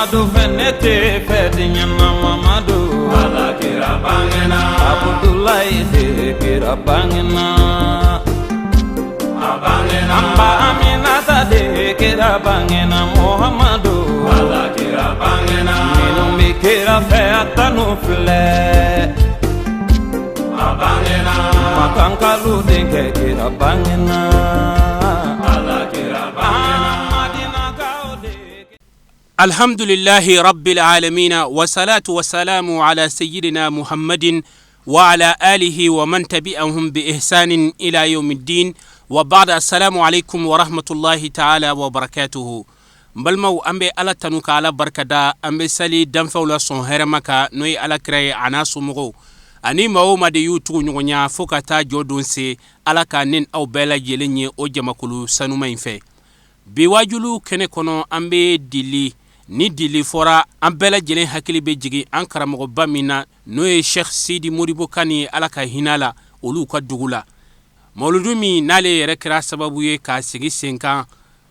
Muhammadu fenete fedinya Muhammadu ala kira bangena Abdullahi de kira bangena abangena amba Aminata de kira bangena Muhammadu ala kira bangena minu mikira fe atanu fle abangena makankalu de kira bangena ala kira bangena الحمد لله رب العالمين والصلاة والسلام على سيدنا محمد وعلى آله ومن تبعهم بإحسان إلى يوم الدين وبعد السلام عليكم ورحمة الله تعالى وبركاته مبلمو أمبي على تنوك على بركة أمبي سالي دنفولا صن هرمكا نوي على كراي عناسو مغو أني مو مدي يوتو نغنيا فوكتا جودونسي على كانين أو بلا جيليني أو جمكولو سنومين في بواجلو كنه كونو أمبي ديلي ni dili fora an bela jelen hakili be jigi an karamogo bamina no ye Sheikh Sidi Modibo Kani alaka hinala olu ka dugula mauludu mi nale yere kira sababu ye ka sigi senkan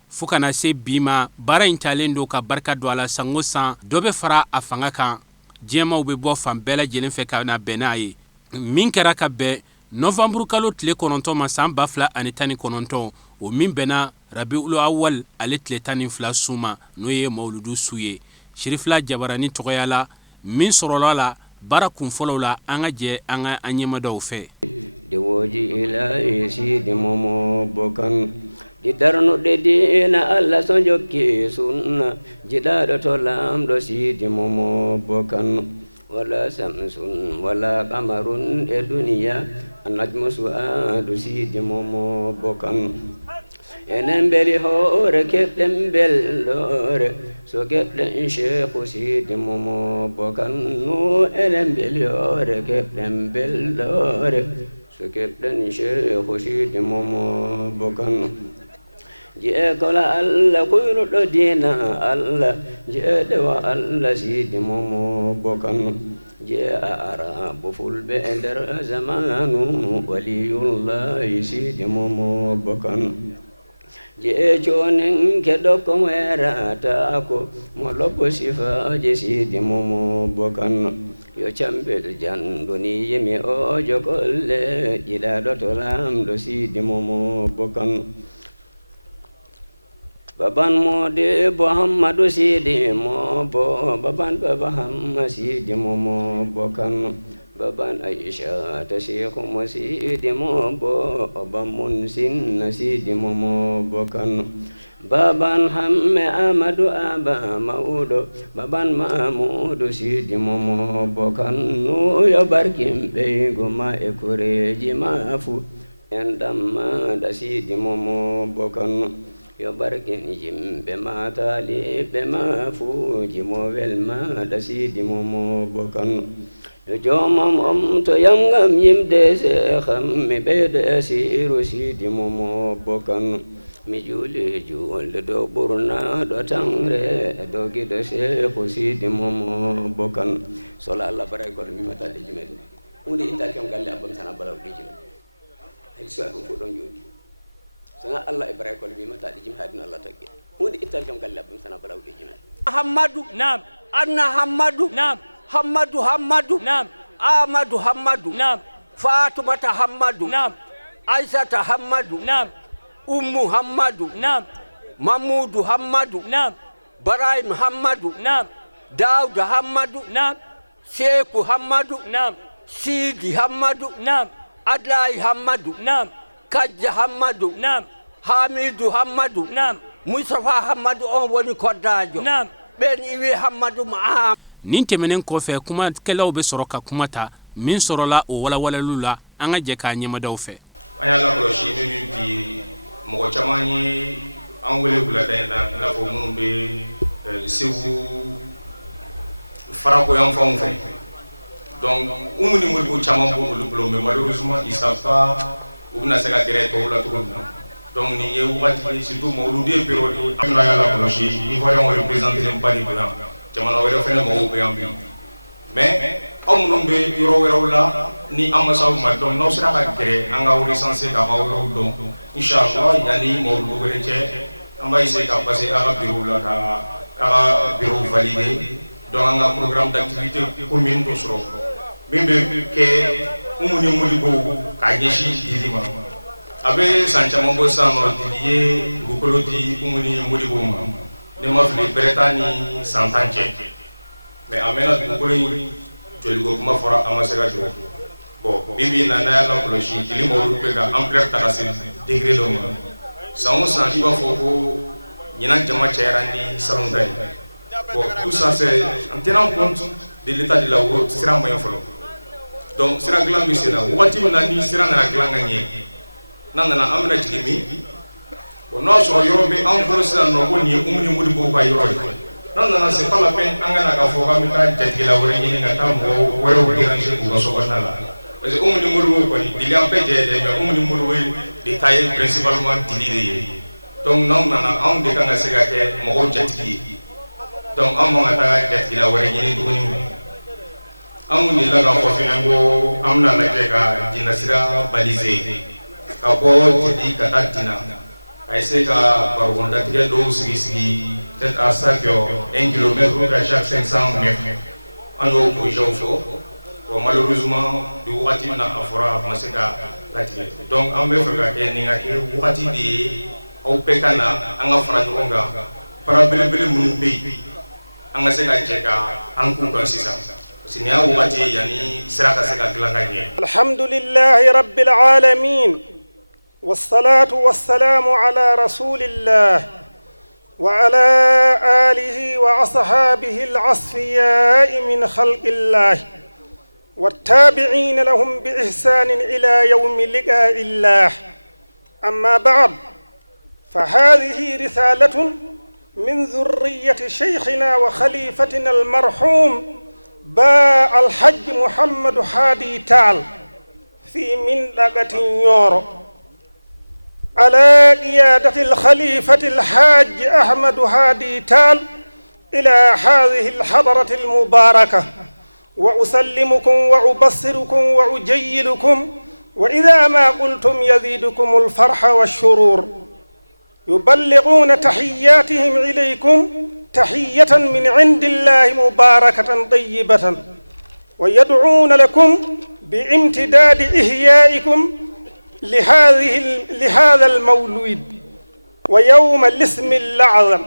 fukana se bima bara intalendo ka barka do ala sangosan dobe fara afanga kan jema ube bo fan bela jelen fe ka na benaye min kera ka be novembre kalo tle kononto ma san bafla anitani kononto o min bena Rabiul Awwal ale tle tani fla suma no ye mauludu suye shirifla jabarani togoyala min sorola la bara kun folo la anga je anga anyema do fe de woji ila sidi momo bokan di darno de dina alla so jokki sunna jidado to lamdo sidi momo bokan wala samsun wala qamarun e dunya anajmu suadu sidi momo bokan enen beli hore keɓɗen bellore so keɓɗen cheikhu sidi momo bokanno enen beli hore keɓɗen bellore so keɓɗen cheikhu sidi momo bokanno jee kola Allah kuyruɗo dina Allah jee ɗewa Allah sidi momo bokanno jee a arabu fulɓe e nder zamanu waliyullahi sidi momo bokanno je jonen ke dokko werata ko mo lobbo sifaje sidi momo bokanno yo cambel jandoni yimi o jogolle jilaɗo to lamɗo sidi momo bokanno baban mode Muhammadu sidi mobo baban baba hamma sidi momo bokanno baban Aisha ta Sheikhu Sidi mobo oba munsin sidi momo bokan baban hamme Amadu aba maudo baban Mamudu sidi momo bokan no yo barkim be goma e kureji mafu endamma da sidi momo bokan yo barkin jimbe matali be mafu jimo welma da sidi momo bokan jomam to yangam yimde se xam mi bede siru sidi momo bokan mi juli julde do burna do tangre do gido Sheikhu sidi momo bokan sola Allah baray ko mi mata de jimen undi itta kam galle abam sana balaw de jimen hay so ko fo don jodi sana Allah e baray ko mi mata de jim hadina Allah tagge undi itta kam galle abam sana balaw de jimen Muhammadu naam anna Muhammadu naam Hammadu Hammadu naam Ahmadu Hammadu naam Fatumata Hammadu naam Aisata Hammadu naam Ummu Hammadu naam Mamudu Hammadu naam Baraim Hammadu naam Daud Hammadu naam Sheikhu Hammadu naam Sidi Hammadu naam Adlai Hammadu naam Kajja Hammadu naam Hamidu Hammadu naam Mustafa Hammadu on woni koddajo naam ben iwi Hammadu ma nin temenen kofe kuma kelaw be soroka kuma ta min sorola o wala wala lula anga je ka nyema daw fe ayala ko shi ni bi mo chamani an wele bula dayna na fo mun be sewu farako yan fon fe donc umuni mo bu chama bo mo blo mais malheureusement ils savent pas ou na sega direct ou la tout donc ni ye wati surtout mo lu de période amna yala ko shi il faut on représenter un pas blanc jamana wero fene mo be ambi mais amuno be yoro wero la ni amasa ma donc no sera ka gere anga wori censé ka woro donc inshallah yani mo lu were che amba ise ka passer ara biru la ka aka bureau validé donc un programme d'activité commune to soro bimbe ke umuni mulibo kanyeshi dilima abe sancha mambo sano dilie bukolodi umuni mulibo ma ne ma fili bretani santanche mais amena bukoli joligo kuma fora amasega jo bon bibi na na la cloche dilimo rupega ampleur tarasi degré do ma sans sans il va faut ñina jama chairandi salonday bon tout ça c'est en tenant compte de l'état de la route sera moyen folo donc sera glan misina wati na ni sera na glan nganye nana amna jigimi bon no so yorobe en procès no woni umni mudi bo ba yoro nana c'est pas la peine angana ka fo kam ta jati la wori ni ngata mo woro wori ranger ko so banala parce que umni mudi ko ni dili ampete de mais umni mudi wi détaillé principalement dili donc non nana on de kanga sega ke mo jati donc on va ta jati la wori ni ko ni amuni la ga ko finango amna la ka dinasira balisé ka bo di ka tatina essayer ka baronda tire do sigi peut-être à ça que 1 km à chaque 500 mètres en eau pour jofo malheureusement du wati na afora maseka lati donc on veut faire que ninga ke wati di au pekana anga fara jonga para bele munu be anga seka cheka anku kan sisa sinia wati yani siraka seka glanganye alhamdulillahi rabbil alamin والصلاة والسلام على رسول الله وعلى آله وأصحابه العصفياء من خلق الله والتابعين لهم بإحسان إلى يوم لقاء الله أما بعد فهذه رسالة من ذرية شيخنا وخليفتنا المرحوم باء الحج محمد هادي تال في منطقة نيورو على قيادة الخليفة الحاج أحمد هادي تال إلى هذه الحضرة المباركة وأسلمكم وأبصركم وأجيلكم وإذا ما قلتم يزيدكم الفرح والشرور يبلغون تحياتهم إليكم تحية من عند الله مباركة طيبة ويدعون لكم بامتداد إحيائكم لهذا المولود ويوم الاسم الأعظم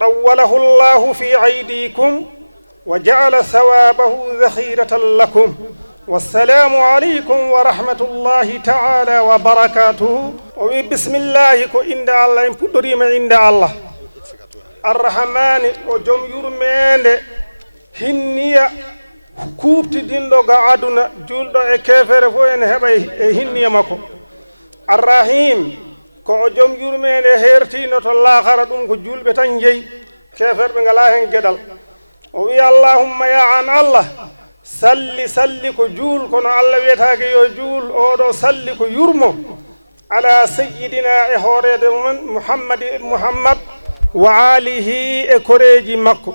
طوله الله في أيديكم وجعل ثوابه ذخيرة لكم والسلام عليكم ورحمة الله تعالى وبركاته وبسم الله كو عند الله ينفدري من عند الله الرحمن وجم يرمين هنيا كوبتي ديندو غا ادuna juldo e kefere fo en hebay e hinniya makko arrahim ko jom yurmede hertino to laakhara dum ko julbe tan jeyi keferbe ngala hen gedal o wi allahumma ya an allah salli ko jul kono allah wiyataake yo jul o do salli ko yurmo ala sayyidina e horede muhammad wa alihi e koreji makko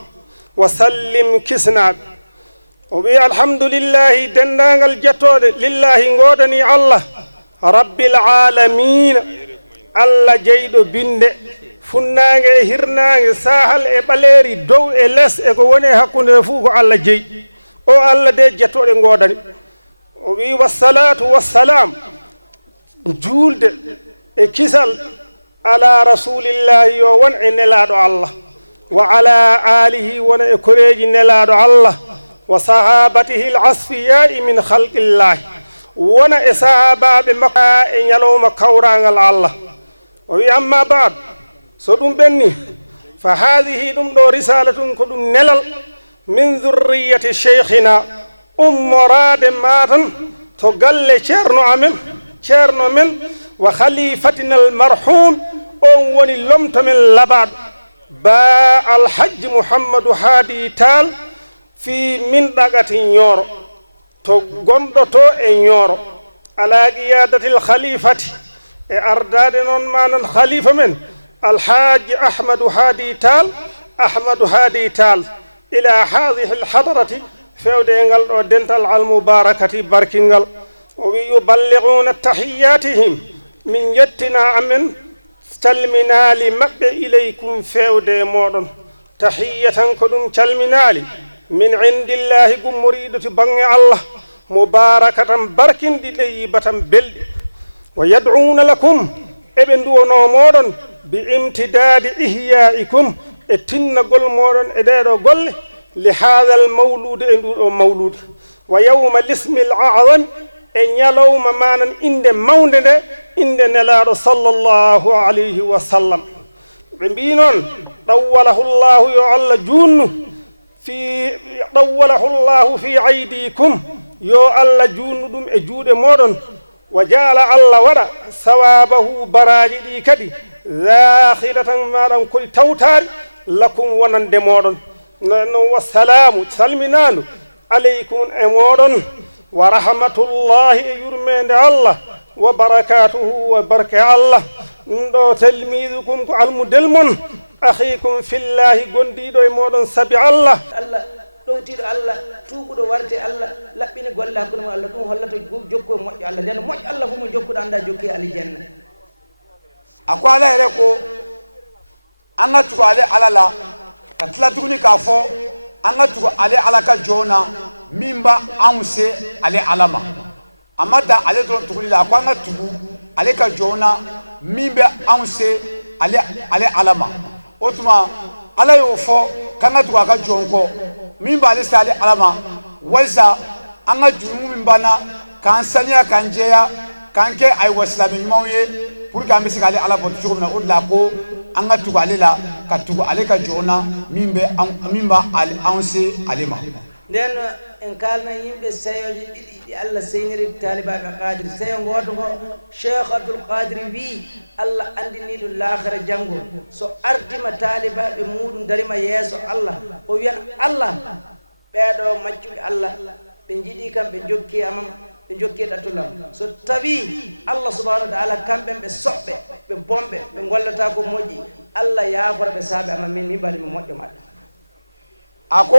wa sallim kisnad وبي الحمد لله دندانغال جاتode lillahi ngodani allah rabbil alamin allah jeydo binde funnaange e hirnaange sahal e baleri dow e les e ko woni hakkunde fu ko allah jeyi o allah de jettode ngodani o wi wassalatu wassalam julde e kisal ala rasulillahi yo won e nelaado allah wa ala alihi won e koreji nelaado allah وصحابته العصفياء من خلق الله وانا اصحابه بمكه يلوم كوران الله وأما بعد سدوم بني فهذه دم رسالة كدوم نلل من ذرية شيخنا مراد ماتن تقل شيرنو من وخليفتنا المرحوم وني لمت من لباد باء الحج محمد هادي تال في منطقة نيورو تغندوتو نيورو على قيادة الخليفة أرداد من خليفة من الحاج أحمد هادي تال إلى هذه الحضرة فودينغال ودنتال المباركة باركينغال ويبلغون تحياتهم من يتنا أمن سلمنا لمبع إليكم فودي مودن tahiyatan ko ɗum calminaali min indillahi gummoriɗo to bange allah mubarakatan barkindi ɗeyyibatan belɗi wa yad'una lakum eɓe nduwono moɗon bi imtidadi ihyaikum e tinnagol moɗon e ɗeɗo golle li hada al mawlude e nduɗo mawlude wa yawma lismi l azam e ñalowma manan inde mawde nde inde nelaɗo sallllahu alayhi wa sallam ɓe mbi noon ɗawwalahu llahu yo allah junnu ɗawwalahu llahu fi aydikum yo allah junnu ɗum e juuɗe moɗon wa jaala allah waɗa sawabahu baraji ɗi kadi zahiratan maɗan koye tawtari lakum wonande moɗon non wassalamu salminandu aleykum e moɗon wa rahmatullahi e yurmede allah wa barakatuhu wa barke allah ɗum ɗo talmidukum ko almudel mon akhikum fillahi gondiɗo e moɗon saabi allah ɗowtiɗo allah tuukuɗo warte allah laɓɓini golle hakkude mo allah ɗum hollata jokku e moƴƴo allah nden moƴƴo allah fof mo jokkuɗo anda jokki alijanna ako ala yɛrɛ ko an ka tugu ale ala la ka tila tuguni k'a fɔ an ka tugu ale ala ka jɔn na min b'a anw se ale ala ma a ma dan ale dɔrɔn tuguli la a ko an ka tugu ale ka jɔn na min bɛ anw se ale ala ma o tuma ala y'o fɔ k'an ka tugu a ka jɔn kɔ min b'ale se ale ala ma walisa an ka jurumu min banna k'an saniya k'an jɛya k'an kɛ ayiwa silamɛ ɲumanw ye pour que an bɛ se k'ale ala bɔtɔ cogo min na o de la ko an ka tugu ale la ka tugu ale ka jɔn na min b'a anw se ale ma. nden en kalna yimɓe seyoje ɗiɗi ɗi allah seyniri talibaɓe qadiri seyo goto ngo cheikh abdoul qadiri wi allah andiniɗo lahara janggo so ardima talibaɓe muɗum darima yeeso allah o wiyan allah ɓeɗo majjuɓe allah ɓe jiiɗi kam ɓe jokki amam ɓe jokki ɗattulam so tawi allah subahanahu wa taala kamɓen ɓe soɓɓe ɓe bomɓe ɓe gollata ko moƴƴi allah yafora ɓe saaɓe ama min mbali mi moƴƴo maɗa ako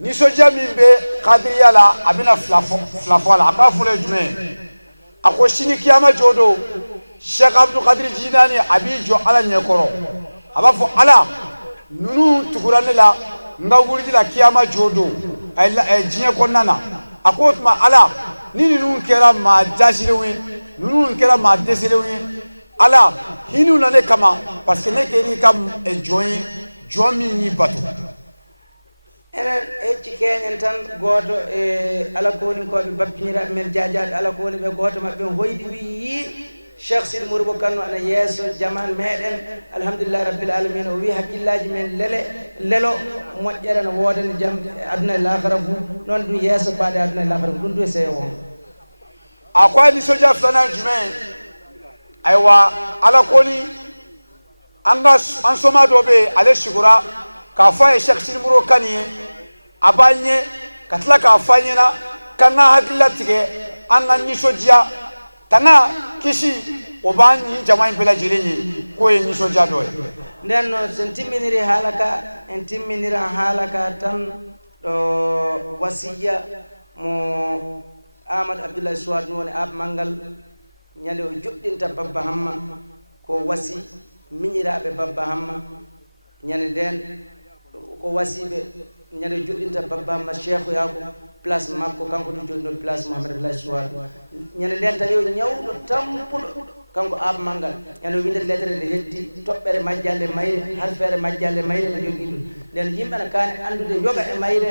nisɔndiya min bɛ kadiriya la a bɛna fila fɔ a la a k'a fɔlɔ ye jumɛn a ko sini kiyama jɔ don Sheikh Abdul Qadir Jilani a b'i jɔ ala ɲɛkɔrɔ a b'a fɔ ala ninnu tugura ne la n ka wurudi la kiyama jɔ don diɲɛ kɔnɔna na a ko o tuma ala ni ninnu kɛra maa jasilenw ye ninnu kɛra maa dɛsɛlenw ye ala hinɛw na ne kama parce que ne kɛr'i ka jɔn ye jɔn min y'i bato. enen hecci keñen tan goto e ala kowoni koɓe bappiniraɓe men jajaɓe ala kowoni ɓe goto mabɓe hoyɗi wi yi cheikh sidi mouribo kanno ana yeeso jaman meɗen alhamdulillahi rabbil alamina o wi hakkillaji men lelo moƴƴere no wodani jaam aduna e lahara fu noon ɗum yeeso paade aduna e lahara fu ɗum du e sewo on a ko ni soja filanan jumɛn ayiwa ala koni an soma dɔ bɛ ale sigura k'a fɔ a ye cheikh sidi mouribo kani ye a b'an ɲɛ ka tila k'a fɔ an ɲɛna k'an ka hakilila tigɛ an ka nisɔndiya tanga kisi o b'an ni jama in bɛɛ lajɛlen ye k'o ye nisɔndiya dɔ ye. nden noon sen timminiri haala ka en timminira haala ka tan ɗo wasiya mo amadou abdoulaye souad woni ab mangal ñande o joɗɗinta babba hamma ko wasi miñiraɓe babba hamma ñande nden ko wasiɓe ñande joɗɗinta babba hamma cheikhu yako place makko kanko to joɗɗino place mouhamed abdoulaye souad ñande nden tawi o ñawɗo tampuɗo kanko ab mangal ñande o windata lettere nde heddi toɓɓere majjalle mayre harfere majjalle mayre no jogui ɗum nden yimɓe ana kani andude yoga e mayre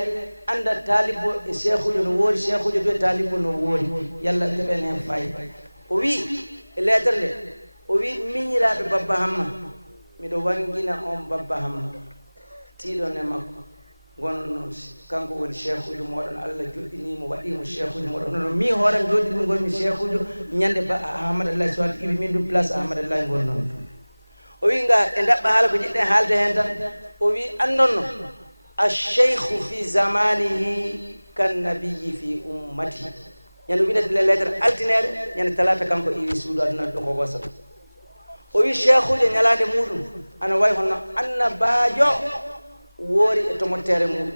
anda talibo e cheikhujo no woodi cheikhujo to e talibo no woodi yallah keɓen hen fayida o wi e lettere nde o wi miñiraɓe babba hamma miɗo wangina on babba hamma tiiɗon e makko gonno kanko woni cheikhujo moɗon allah joɗɗinimo waɗimo cheikhujo moɗon nono mi hoorem joɗɗini gonmi cheikhujo ñande ba ahmad allah sowat iwi min ɗum place ahmad allah gonnoon o wi nga e daɓɓa haala ko jiɗɗen haalde hen tan o wi andonno acheikhu fi zamanihi kannabiyi fi ummati ñande winete le lettre altinere ñande talata kanko iwi suudu aduna ɗo ko wasata o wi cheikhujo ñalade muɗum ana wayi honno annabajo woori e tomontere muɗum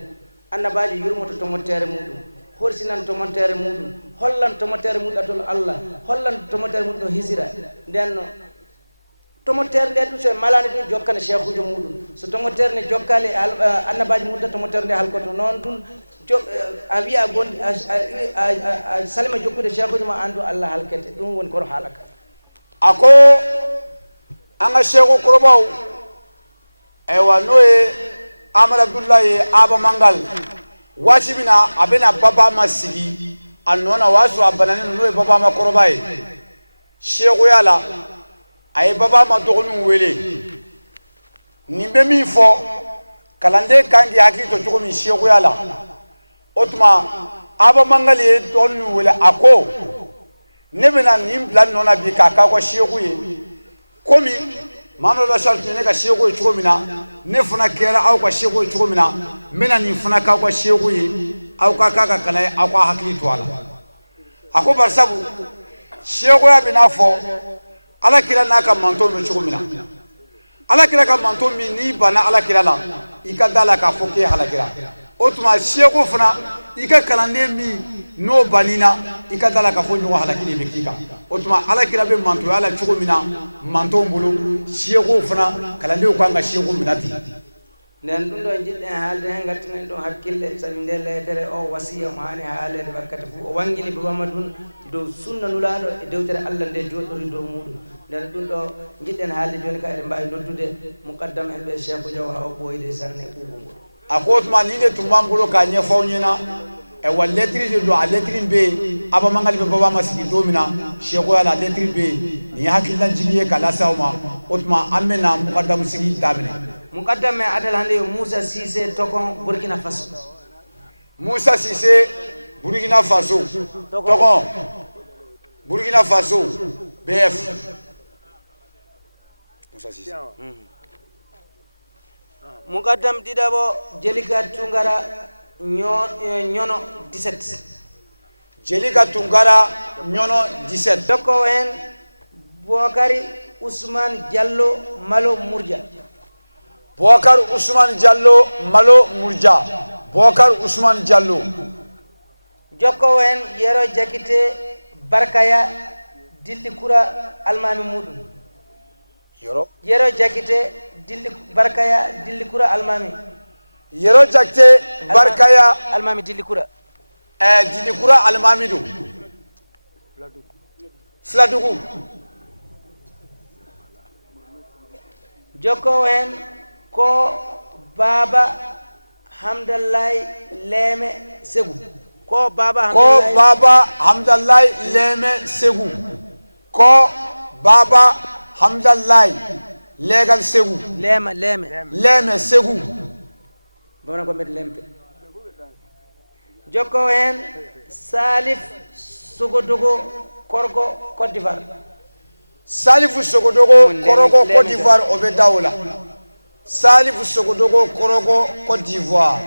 annabajo yurmoto tomontere muɗum horsinan tomontere muɗum hollan tomontere muɗum atol allah hollan tomontere muɗum no hisira nden no tomo ternde du so malani du jokkane cheikhujo mudum so tomo terne jokkale annabaji mudda tomo ternde halkoto non dun a wiya gondi a salima jokkude cheikhujo ma andu Allah halkete dum woni koro halaka ako anga cheikhu korobaw ewa noye Amar Abdullahi Aba Mangal wasibina abena baba masigi anona wasu abanani noye baba ma korobaye cheikhu yala ay baba ma dogonu wele nimbe mi fo kalande kangi hakili to jogo mi cheikhu yala otuma Aba Mangal ye dogonu wele ako nebena nimbla nona bi kaka ko cheikhu ye komi mano la sharti ne ka cheikhu ye jogo mina ne fana kera aw ka cheikhu ye jogo mina mena ni fana ka ko cheikhu ye aw ka kaka kana aw ka hakili to ala ako barsabu cheikhu ya bina fo ala kira naka manto no jogo mina ala kira ka manto mi ni bana ala kira la ikadala ka foke halakira otuma cheikhu fana ika kalande mi no banina ikadala ka fonyo halakini mekika otuma ala kira be manto ala jogo mina manto mbulu cheikhu fana kalande ko anga cheikhu minati nen dum do jidden haalde hen gattinen do hakkille sabi nde leetere o wasiya mo hani haalede wakkati fu o wangini baba madun do sunna nulaado e dewtere Allah nde joddori do mudum nen dum do jidden haalde joni ka ede mbawi noddude muqaddam en be cheikhu jaw haw boyde sanne bubu akotuma ninde tumbambulo ka nye fawnyina e wa letri de do a letri be Aba Mangal be baba masigi domina cheikhu ala letri be ni hakilla jigiye kala sawma otuma amena muqaddam sigi tamine muqaddam adal hande Moussa Cissé Tokon Burkina Faso Moussa Cissé Burkina Faso Tokon Burkina Faso BF Moussa Cissé muqaddam didabo Jelika Tungara nyono 17 Jelika Tungara nyono 17 doko en Bokari Ousmane Diallo Malo Murja Bokar Ousmane Diallo Malo Murja Bokar Ousmane Diallo jokko en Yero Jakite Barkaya Dilli Kura Almami mudum Yero Jakite Dilli Barkaya Dilli Kura Almami Yero Jakite Barkaya Almami Dilli Kura Dilli Kura Almami do Fladugu jokko en ko Baba Hamdallahi Leme Segu ko Baba Hamdallahi Leme Segu ko Baba Hamdallahi legal Segu Leme Segu bona ko med lempe jokko en Salif Sogodogo Korgo Côte d'Ivoire Salif Sogodogo Korgo Côte d'Ivoire obedawla Salif Sogodogo Korgo Côte d'Ivoire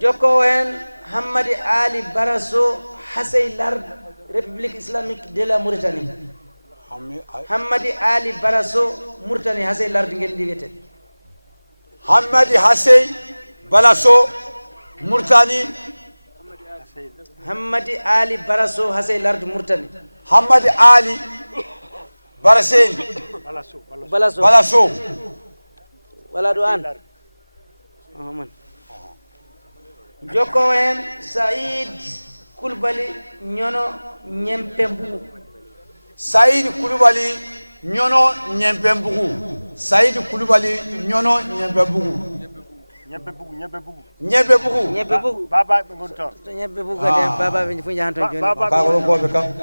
jokko en Hamadi Ali Barasso Hassay Lard République Islamique de la Mauritanie Hamadi Ali Barasso Mauritanie Hassay Lard ngel diwete Hamadi Hassay Balasso Mauritanie Hamadi Ali Barasso Hassay Lard Mauritanie Hamadi Ali Barassey Balasso wala do an man jokko en Saïd Koulibaly nyono Nyempembugu Saïd Koulibaly nyono Nyempembugu Saïd Koulibaly nyono Nyempembugu baba ngontor Nyempembugu baba be fu njanto joni baba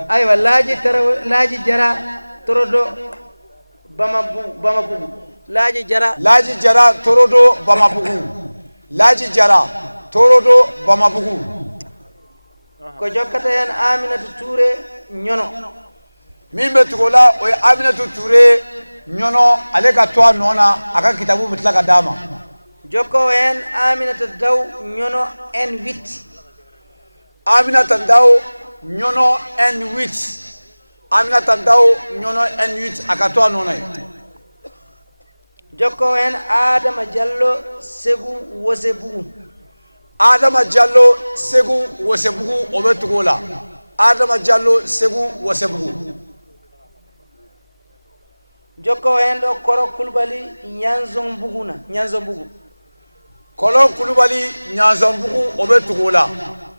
ay wallahi laaji jara torodo Bamabugu laaji jara torodo Bamabugu laaji jara torodo Bamabugu ko jokkata en Aminatu Touré nyono mimbe tugola o Aminatu Touré nyono ale ka to nona aka kitabu bitla ka dama jokko en Aminata Daw nyono N8 Aminata Daw nyono N8 Aminata Daw nyono N8 aka to nona jokko en Adama Diallo Segu Wosebugu Adama Diallo Segu Wosebugu obetugola Adama Diallo Segu Wasebugu. Joko hen ɗo Koro Kulubali Nyanzombugu. Kolo Kulubali Nyanzombugu obe Tugola.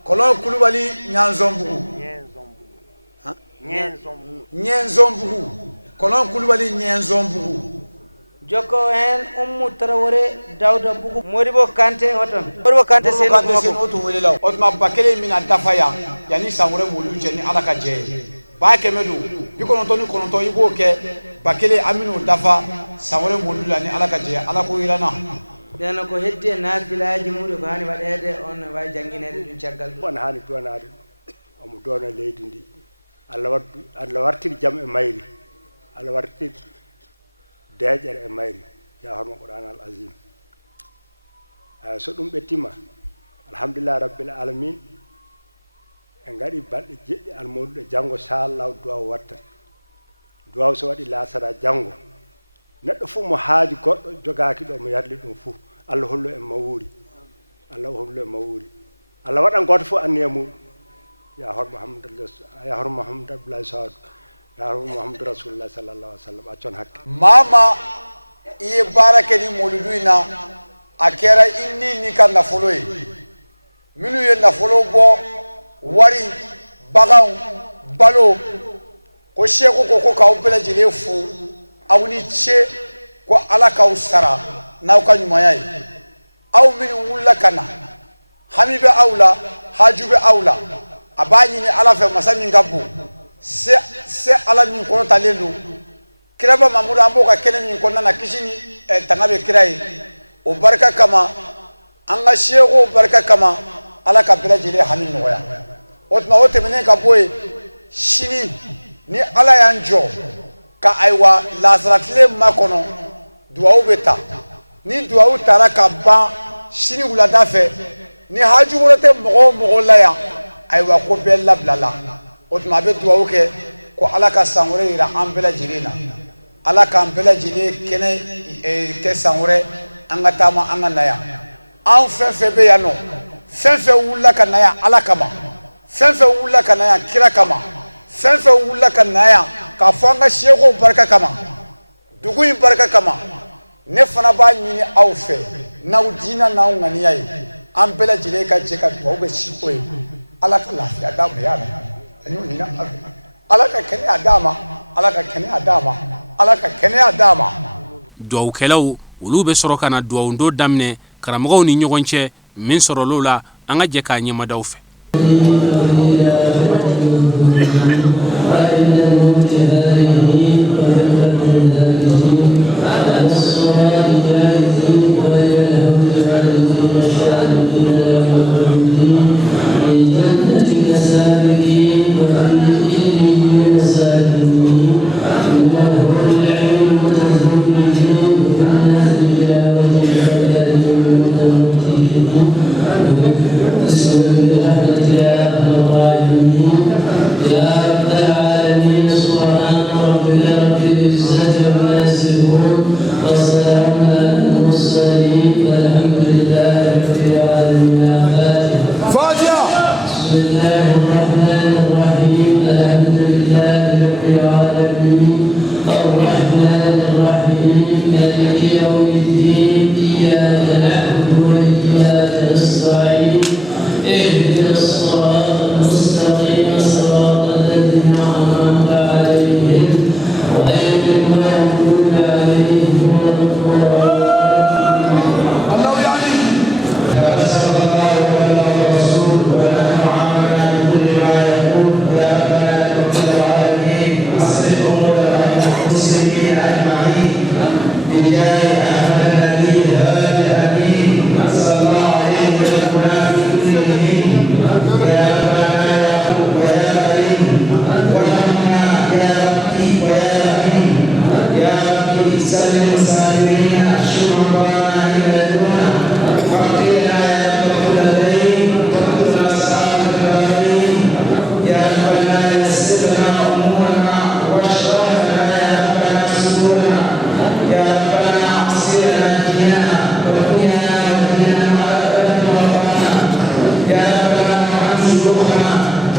Kolo Kulubali Nyanzombugu. Nyenzombugu. Kolo Kulubali Nyenzombugu. Joko hen Ummu Traoré Dawda Bugu. Moribo Kante hoton. Moribo Kante seno oto welela. Otma bakele mina dafaya yani sangore mulu cheni alaka je. Ba kemedu bikono toni ibo ke bakele aminu dafa sangore mulu la ni alaka je alako irana. Deno ko heddi nafilaji mudu ko hani wadede on way janginede dum ciagal on hani donade amu dona leydi ndi Allah wartiri jam e mayri Allah wartiri deejere e mayri ya hormo Qur'an al azim so dum bettima alhamdulillah rabbil alamin en gadi balde jeddi al modude jango sallahu du'a watta du'a so wadi lasara jango neddo fu mo haaji goddo jogaaki do mo yarli dum fu Allah hollo e mawuri Allah wadan goto fu anniya mu ya hor Muhammad Abdullah Saad ya hor Muhammad Rasulullah sallallahu alaihi wasallam acon hakke mama iye barake ni moluduina akera inni ni kan na foloy minu ye na folo bo wari bagaw balo ko sheko ko ka ubela jile fu awni che ko ala ka usara na ka nyumaya aw min wulla kana hamibe awla hajube awla abani ni ala fe masami ngabu se ala min ko talelu kiraba mamudu ambo ka kene min ko na kishini tanabe kirai o barka kama anga shego barka kama ala ka bela jile hamin noya otma ote menen ka boy shini ni ala yanjo ka aywa lasratle makono duwa beta ni duwa tara ka ba shini wulada fe ni haju wurate mogo la ya aywa ko bella blala otma be duwa ke ko ala ka sangore ira ambela jirina ala ka ambela jine kene ke sangore anga tama anga naya an fefe be ya no fefe wula ka naya ala kama fefe wula ka naya kira kama fefe wula ka naya ka fanga shego barka kama dugu in barka kama ne fana ba nyini aw fe na udina na ngania yi an bela jire ka je ka duwa be shiko yi ala ka lafiya da mu ya anyo ni na ala ka kene adama ala ka kene adama ala ka kene adama duwa kelaw ulu be soro kana duwa ndo damne karamogo ni nyogonche min soro lola anga je ka nyima dawfe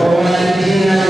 ووالدينا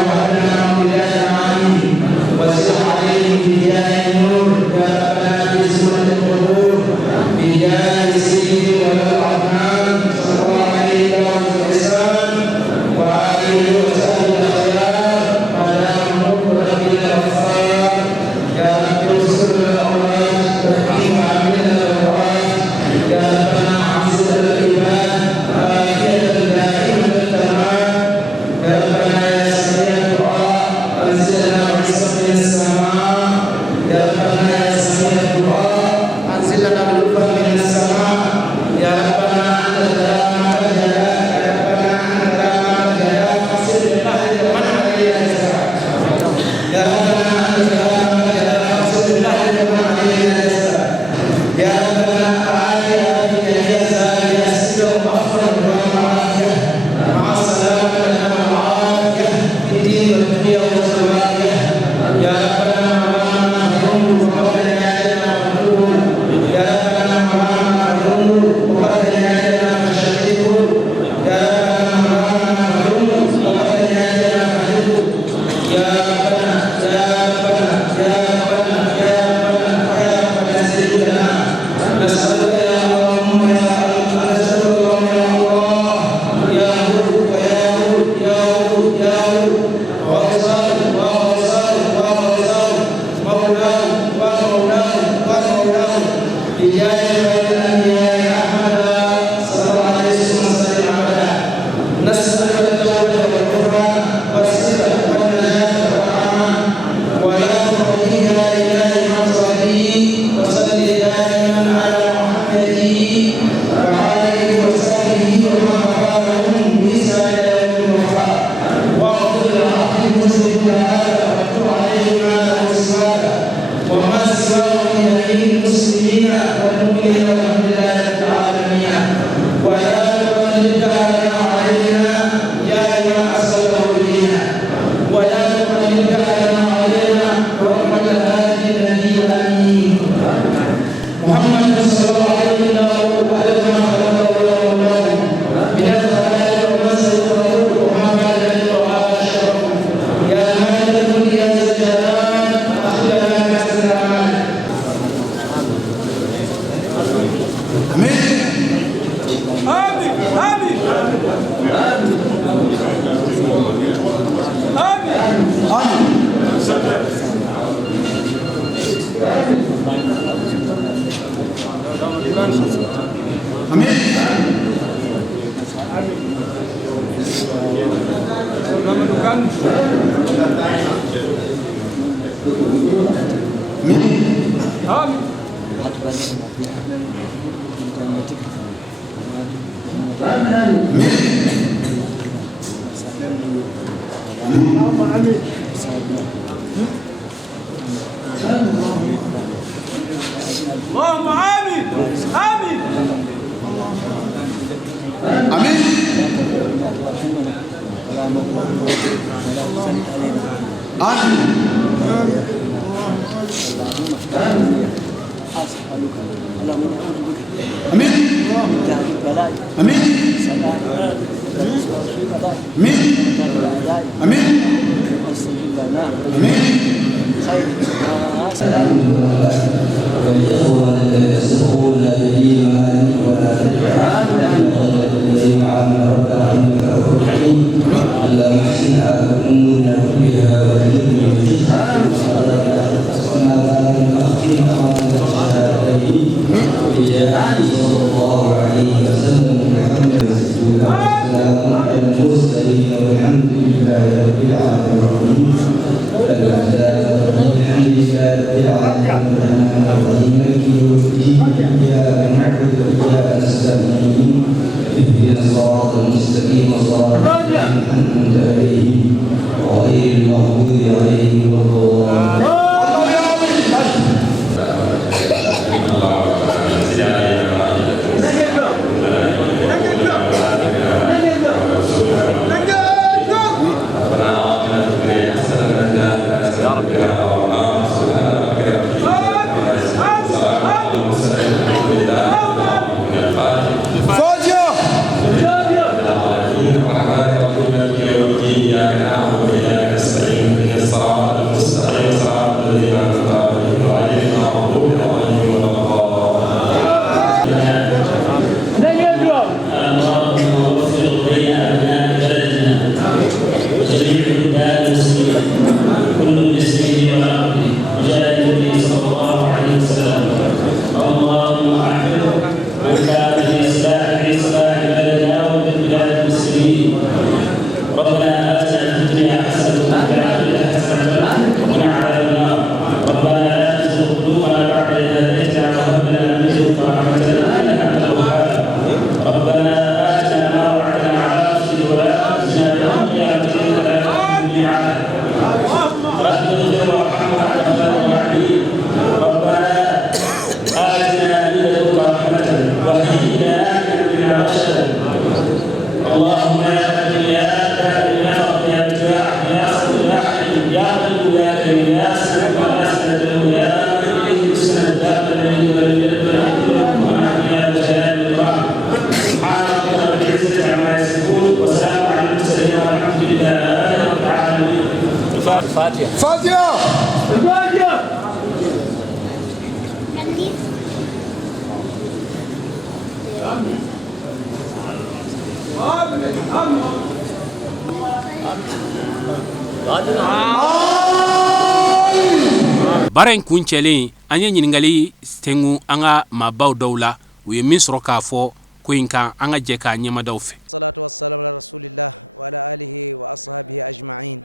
Baren kuncelen an ye ɲiningali tengu an ka maabaw dɔw la u ye min sɔrɔ k'a fɔ ko in kan an ka jɛ k'a ɲɛmadaw fɛ. Salatu wassalamu ala rasulillah wa ala alihi wa ashabihi ajma'in.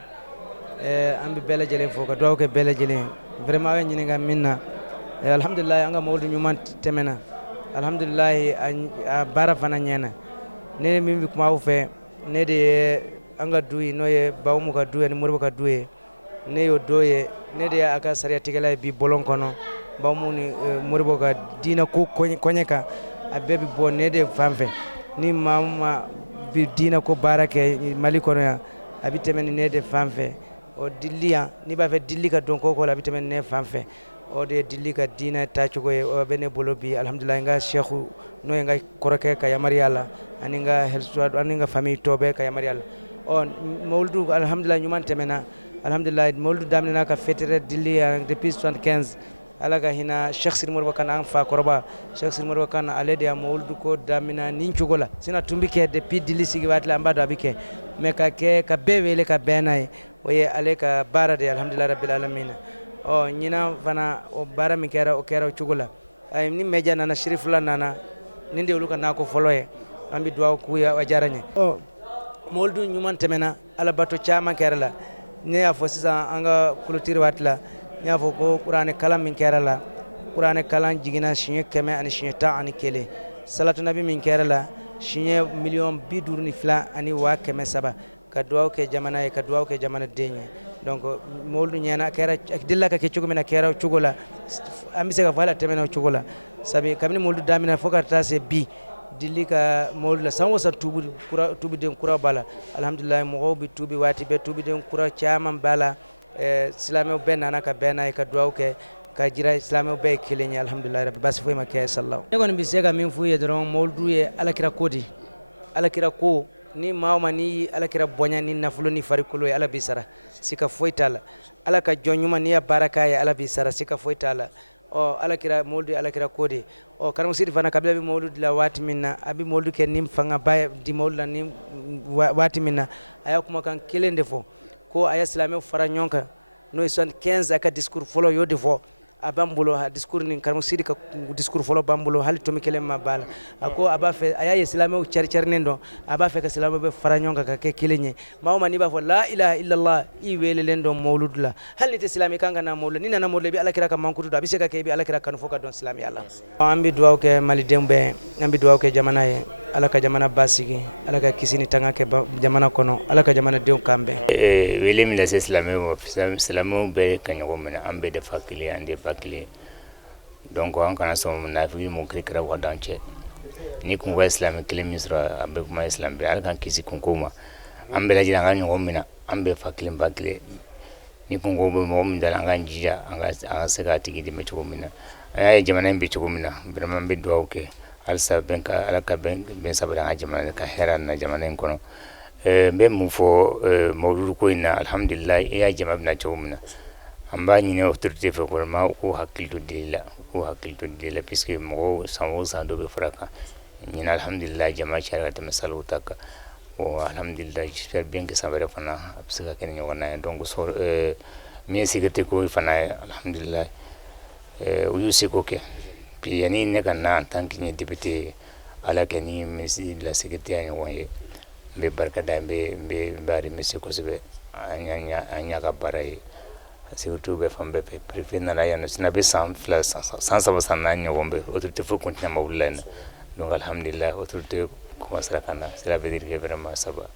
An bɛ bɛɛ lajɛlen fo ka dugawu kɛ bɛɛ lajɛlen. Vraiment an ye ɲininka min na alhamdulillah an ka mawudu ɲuman tɛmɛna alhamdulillah a baara fana ɲɛna. Ne min bɛ kuma aw fɛ ne de ye an ka du ye n'o ye Bahumu ka du ye ni Moribo ka du ye. Ne y'o dɔ ye ne de y'a ka sariya tigɛla ye bi bɔlɔn kɔnɔ Bahumu ni Moribo ka diinɛ ko kɔɲɛ kan a bɛɛ bɛ bɔ ne de fan fɛ ni maa ma bi diinɛ ko baara kɛ Mali kɔnɔ yan a bɛ tɛmɛ ni ne de fan fɛ o dili yan n'i b'a fɛ dili ka dɔn ko la a bɛ tɛmɛ ni ne fan fɛ o de ye dili ka diinɛ taacogo ye o bɛ ne bolo bi alhamdulillah n ka seku n'o ye n ka kɔrɔkɛ ka yamaruya la ani n ka helsuwa ani n ka famille tɔ bɛɛ ka yamaruya la mawulidu alhamdulillah ɲuman tɛmɛna alhamdulillah mawulidu daminɛna ka fêter dili yan depuis 75 ala ka hinɛ Cheikh Sidi Moribo Kane an fa kɔrɔba Cheikh Sidi Moribo Kane ale de ya mawulidu ko daminɛ nin cogo la sinon tun bɛ kɛ depuis dili sigi waati la an b'a dɔn a bɛ kɛ mais ka kɛ ka bɛɛ wele ka bɛn n'a ye o ye ale ka baara de ye alhamdulillah rabbil alamin ɲinan fana o baara min kɛra o kɛra o cogo la ni media nana Sirifula nana nin de olu ka nakɔ fɔlɔ ye an bɛ dugawu k'u ye a diyara n ye moldu ñuman temena ala bato chama kerala ne ya fo sisan anga kulutiri watla ne ya fo ko qur'ane kalam min kerala qur'ane kalam jigina shinye keme ani shinye ta ani kele salatu nabi min kerala shinye million bidur ni fla ani wa keme saba ka duwaw ke jamana e ka duwaw ke jamana denye donc moldu nyana kera dilla ka ke cugumina kera cugola amise ka fala temena cugola sabi kamni moldu damina fokata se bi dilli ka moldu la sanwo sa tubi den kura bala alhamdulillah mo bi tubi wati be tubi den kura chaman bala islamo ben nana ka bena ka duwaw ke ka jira islamo be kilenya alhamdulillah rabbi bas fo ma ke sallallahu ne gon bi sega min fu ye dron moldu ye alakira kodi alakira ko ni mawma ni alakira bonya ni nafulo ni farikulo ala bisara sika foitala alaka jonyuma ni baraka ya ala bisara sika foitala o alakira moldu alakira kodi o karam sidi fana kabila bi moldu la wati minna abi moldu ke nim fanga bay di moldu la nim wati minna aya kuma kan kelende fo ko aya islamé fara nyonka no 75 aka discours folo yo defo abambulo ha discours ni karam sidi ka discours folo bambulo hali to mikele mabala ako aba fe aya islamé char nendo aba fe ka islamé be fara nyonka ka ke kelenye mawma ni ba fo la ilaha illallah i wele lendo mawlud la hal ni islamé kanga na mawlud ni na mawlud bi alakira ka mankutu abi se ka ke bi alakira kan fo ka don islamé allah ambi duwa ke mali dembe ambi duwa ke jamana ye alaka jamana basigi alaka kisini tanga ke jamana kono alaka jamana dew kambe wele mi la islamé mo islamé be kanyo mena ambe de fakili ande bakili donc on kana so na fi mo krikra wadanche ni kun wa islamic kile misra ambe kuma islam be alkan kisi kun koma ambe la jina nganyo ngomina ambe fakili bakili ni kun go mo min dala nganjija anga sega tigi de mecho mina ay jamana mbe cho mina vraiment be do okay alsa benka alaka ben sabara jamana ka heran na jamana kono be mu fo mawlud ko ina alhamdulillah ya jamana na cho mina amba ni ne autorité fe ko ma ko hakilto dilla puisque mo sa do be fraka ni alhamdulillah jama chara ta masalu taka o alhamdulillah j'espère bien que ça va refana absaka ken ni wona donc so mi sécurité ko fana alhamdulillah uyu siko ke puis yani ne kana en tant que député ala kani ministre de la sécurité ni woye be barka da be bari monsieur ko sebe anya ka barai surtout be fambe préfet na ya no sinabe sans na nyombe autorité faut continuer mawlana donc alhamdulillah autorité commence à kana cela veut dire que vraiment ça va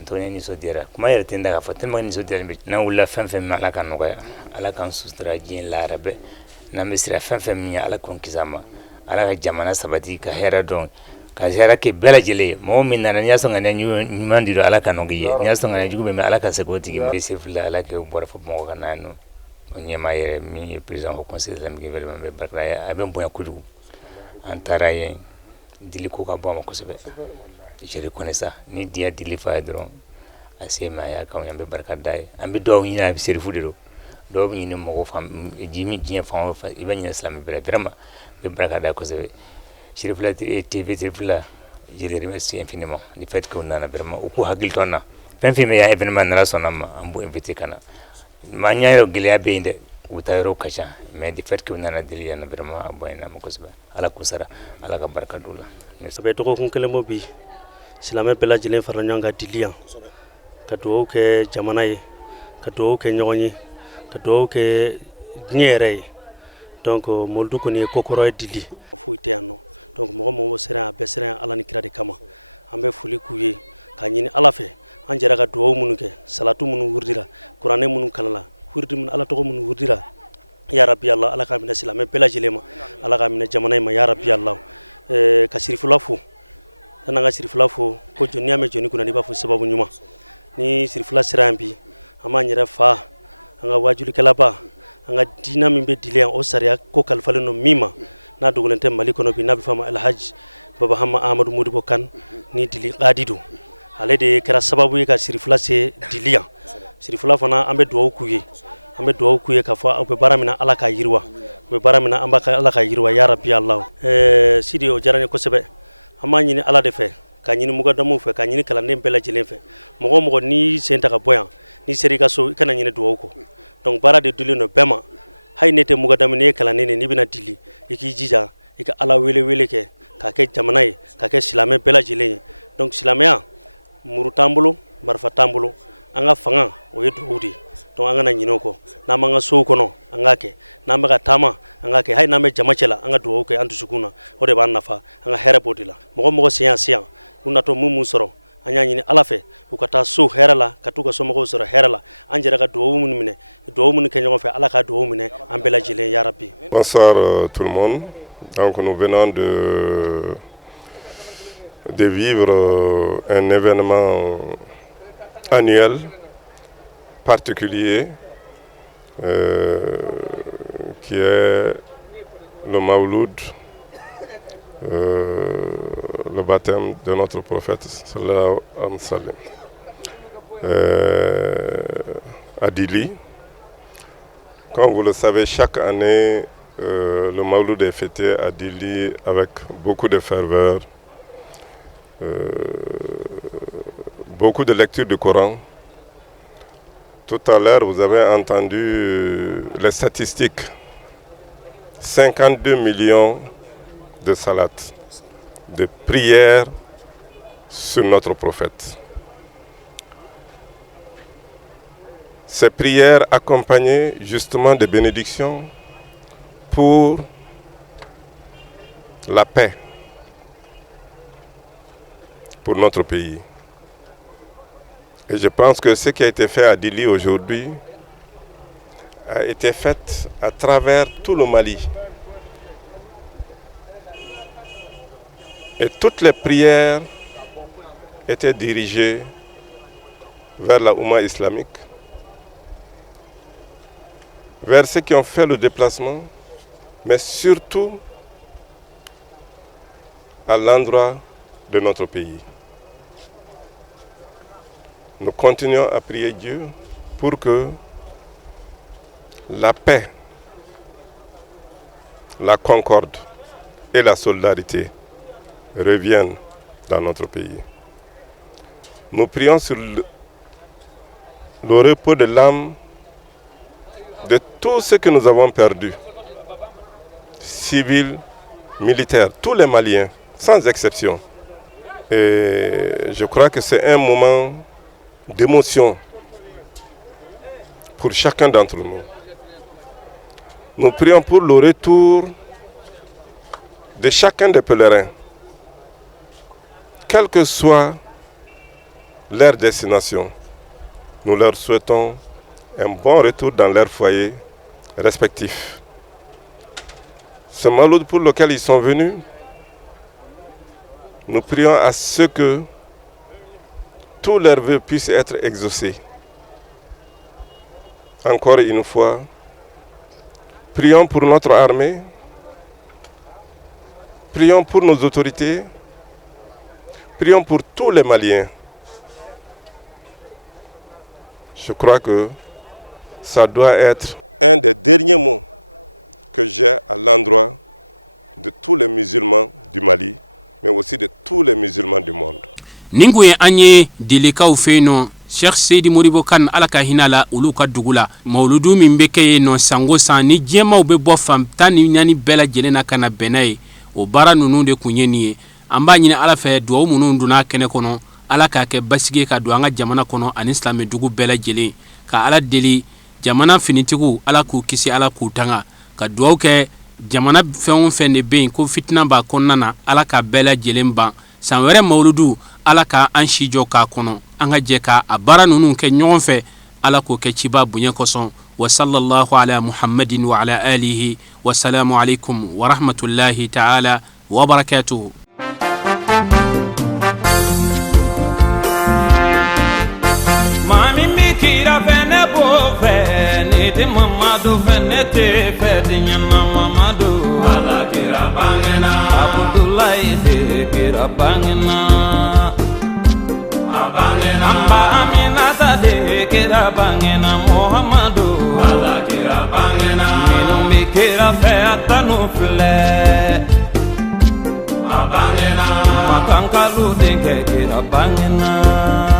Antonio ni so dira kuma yar tinda ka fatin ma ni so dira na wala fam ala kan no ya ala kan sustra jin larabe na misra fam ala kon kizama ala ka jamana sabati ka hera don ka hera ke bela jele mu'min na nya so ngana nyumandi do ala kan no giye nya so ngana jugube me ala ka sekoti gi se fula ala ke bora fo mo kana no nyema yere mi président au conseil islamique vraiment be barka abem boya kudu antara ye dili ko ka bo ma ko sebe je reconnais ça ni dia dili fa dron asema ya ka nyambe barka dai ambi do nyina bi serifu de do nyina mo ko fam jimi jien fa iba nyina islam be vraiment be barka dai ko sebe Chérif la TV Chérif, je les remercie infiniment du fait qu'on a vraiment beaucoup hagiltona. Même si il y a événement na sonama ambu invité kana. Manya yo gilia bende utayro kasha mais du fait qu'on a delia na vraiment aboina mokosba ala kusara ala ka barakadula. Sabe to ko kelemo bi silame pela jile faranyanga dilia. Kato ke jamanaye kato ke nyonyi kato ke nyere. Donc moldu ko ni kokoro dili fuite ano. Donc mo sera besera ala ni kira de kama ambe fuli kuye kanyini ala fe anjara ka duwo munu ke salatu munu wurdira qur'ane munu kalala wurdi mun ala to munu wurdira ya rabbi allah ala ka mina silame bela jelema ala ka mina jamana ma ya rabbi allah ka sirifula fu nanga sirifula fu ko joni ame joni kuna ni ba fu sababu nyuma ni sirifula sirambi amanyira fa anga wajuli kala ba anga dina mimbe dile o sariya ko kalfale no mima na dugulante mali kono bi nabi fama alhaj baba hamma amadou modibo kan ni dili qadidu ale de kera sababu ka sirifula se dilia sirifula fana ambe do kuye ka fa be baramina ala ka yirwa be baramina amba ka ala ka yirwa ya rabbi allah sidi o jarane ko sebe amma nyini ala de fe ka nyini muga damu fe ka nyini kala ndem bela jilen fe mogo ni senta ka boyan ni seri ka so kana nyini do ko donc bara de dili no bema hay nete muga damine kala nene ni bina dili iki jija ika ala wele ke ka ke jamanaye ka ke silame bela jile donc silamea muru tambulu marfa tambulu anga fanga o ye duwawu de donc an kana ɲinɛ o kɔ n'an b'an ka sow kɔnɔ an k'a kɛ n'an bɛ ka taama an k'a kɛ hali n'an bɛ jama cɛla an ka duwawu kɛ an dusukun na o de b'an nafa an ka hɛrɛ b'o de la mɔgɔ mɔgɔ siyan u natɔ mun sɔrɔ an y'a ɲini ala fɛ u ka taa so hɛrɛ la ka t'u ka somɔgɔw sɔrɔ hɛrɛ la an jɛra ka duwawu minnu minɛ duwawu minnu kɛ ɲɔgɔn fɛ ala ka duwawu minɛ an bɛɛ lajɛlen ya rabbi. Bonsoir tout le monde. Donc nous venons de vivre un événement annuel particulier qui est le Mawlud, le baptême de notre prophète sallallahu alayhi wa sallam à Dili. Comme vous le savez, chaque année le Mawlud est fêté à Dili avec beaucoup de ferveur, beaucoup de lecture du Coran. Tout à l'heure, vous avez entendu les statistiques. 52 millions de salats, de prières sur notre prophète. Ces prières accompagnées justement de bénédictions pour la paix, pour notre pays. Et je pense que ce qui a été fait à Dili aujourd'hui a été fait à travers tout le Mali. Et toutes les prières étaient dirigées vers la Oumma islamique, vers ceux qui ont fait le déplacement, mais surtout à l'endroit de notre pays. Nous continuons à prier Dieu pour que la paix, la concorde et la solidarité reviennent dans notre pays. Nous prions sur le repos de l'âme de tous ceux que nous avons perdus, civils, militaires, tous les Maliens, sans exception. Et je crois que c'est un moment d'émotion pour chacun d'entre nous. Nous prions pour le retour de chacun des pèlerins, quelle que soit leur destination. Nous leur souhaitons un bon retour dans leur foyer respectif. Ce Mawlud pour lequel ils sont venus, nous prions à ce que tous leurs vœux puissent être exaucés. Encore une fois, prions pour notre armée, prions pour nos autorités, prions pour tous les Maliens. Je crois que ça doit être un des derniers mots que j'ai à l'endroit de tous les musulmans du Mali, mais aussi de tous les musulmans du monde. Ninguye anye dilikaw feno Cheikh Seydi Modibo Kane ala ka hinala ulu ka dugula Mawludu min be kɛ no sango san ni jɛmaw be bɔ fan tan ni ɲani bɛɛ lajɛlen na kana bɛnna ye o baara nunu de kun ye nin ye an b'a ɲini ala fɛ duwawu minnu donna kɛnɛ kɔnɔ ala k'a kɛ basigi ka don an ka jamana kɔnɔ ani silamɛ dugu bɛɛ lajɛlen ka ala deli jamana finitigiw ala k'u kisi ala k'u tanga ka duwawu kɛ jamana fɛn o fɛn de bɛ yen ko fitina b'a kɔnɔna na ala ka bɛɛ lajɛlen ban san wɛrɛ Mawludu ala ka an si jɔ k'a kɔnɔ an ka jɛ ka a baara ninnu kɛ ɲɔgɔn fɛ ala k'o kɛ ciba bonya kosɔn wa sallallahu ala muhammadin wa ala alihi wa salamu alaikum wa rahmatullahi ta'ala wa barakatuhu. Mami mi kira fene bo fene te mamadu fene te fedinya na mamadu ala kira bangena Abdullahi te kira bangena Amba Aminata de kira bangena Muhammadu ala kira bangena Minu mi kira feata no fle abangena Makankalu de kira bangena